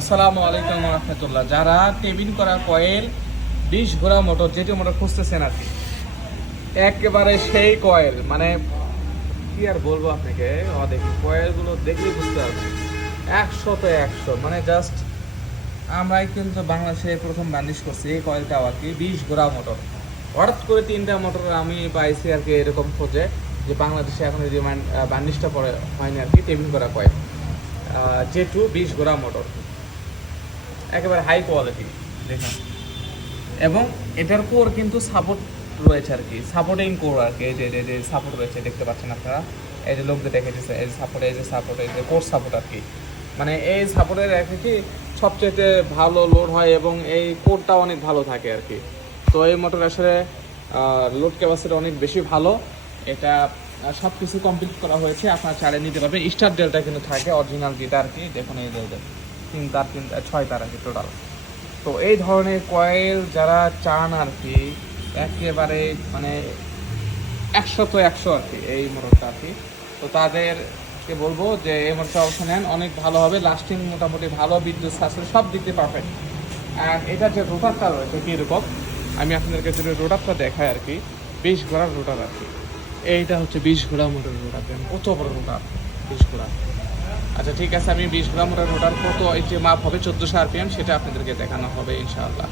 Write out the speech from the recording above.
আসসালামু আলাইকুম রহমতুল্লাহ। যারা টেবিন করা কয়েল, বিশ ঘোরা মোটর, যেটি মোটর খুঁজতেছেন আর কি, একেবারে সেই কয়েল। মানে কি আর বলব আপনাকে? দেখি, কয়েলগুলো দেখলে বুঝতে পারবেন। একশো তো একশো। মানে জাস্ট আমরাই কিন্তু বাংলাদেশে প্রথম বার্নিশ করছি এই কয়েলটাও আর কি, বিশ ঘোরা মোটর। হঠাৎ করে তিনটা মোটর আমি পাইছি আর কি এরকম খোঁজে যে বাংলাদেশে এখন এই যে বার্নিশটা পরে হয়নি আর কি টেবিন করা কয়েল। জে টু বিশ ঘোড়া মোটর। একেবারে হাই কোয়ালিটি দেখুন। এবং এটার কোর কিন্তু সাপোর্ট রয়েছে আর কি। সাপোর্টিং কোর আর কি। এই যে- যে সাপোর্ট রয়েছে দেখতে পাচ্ছেন আপনারা? এই যে লোকদের দেখে দিচ্ছে এই সাপোর্ট এই যে সাপোর্ট এই যে কোর সাপোর্ট আর কি। মানে এই সাপোর্টের আর কি সবচেয়ে ভালো লোড হয় এবং এই কোরটা অনেক ভালো থাকে আর কি। তো এই মোটর আসলে লোড ক্যাপাসিটি অনেক বেশি ভালো। এটা সব কিছু কমপ্লিট করা হয়েছে। আপনার চালিয়ে নিতে পারবেন। স্টার ডেলটা কিন্তু থাকে অরিজিনাল গিটার আর কি। দেখুন এই যে। তিন তার তিন ছয় তার আর কি টোটাল তো এই ধরনের কয়েল যারা চান আর কি, একেবারে মানে একশো তো একশো আর কি এই মোটরটা আর কি। তো তাদেরকে বলব যে এই মোটরটা অবশ্য নেন, অনেক ভালো হবে লাস্টিং মোটামুটি ভালো, বিদ্যুৎ সাশ্রয়, সব দিক দিয়ে পারফেক্ট আর এটা যে রোটারটা রয়েছে কীরকম আমি আপনাদেরকে যদি রোটারটা দেখাই আর কি, বিশ ঘোড়ার রোটার আর কি। এইটা হচ্ছে বিশ ঘোড়া মোটর রোটার কত বড় রোটার বিশ ঘোড়া। আচ্ছা ঠিক আছে, আমি বিশ গ্রাম রোটার কত যে মাপ হবে? চোদ্দোশো আরপিএম, সেটা আপনাদেরকে দেখানো হবে, ইনশাআল্লাহ।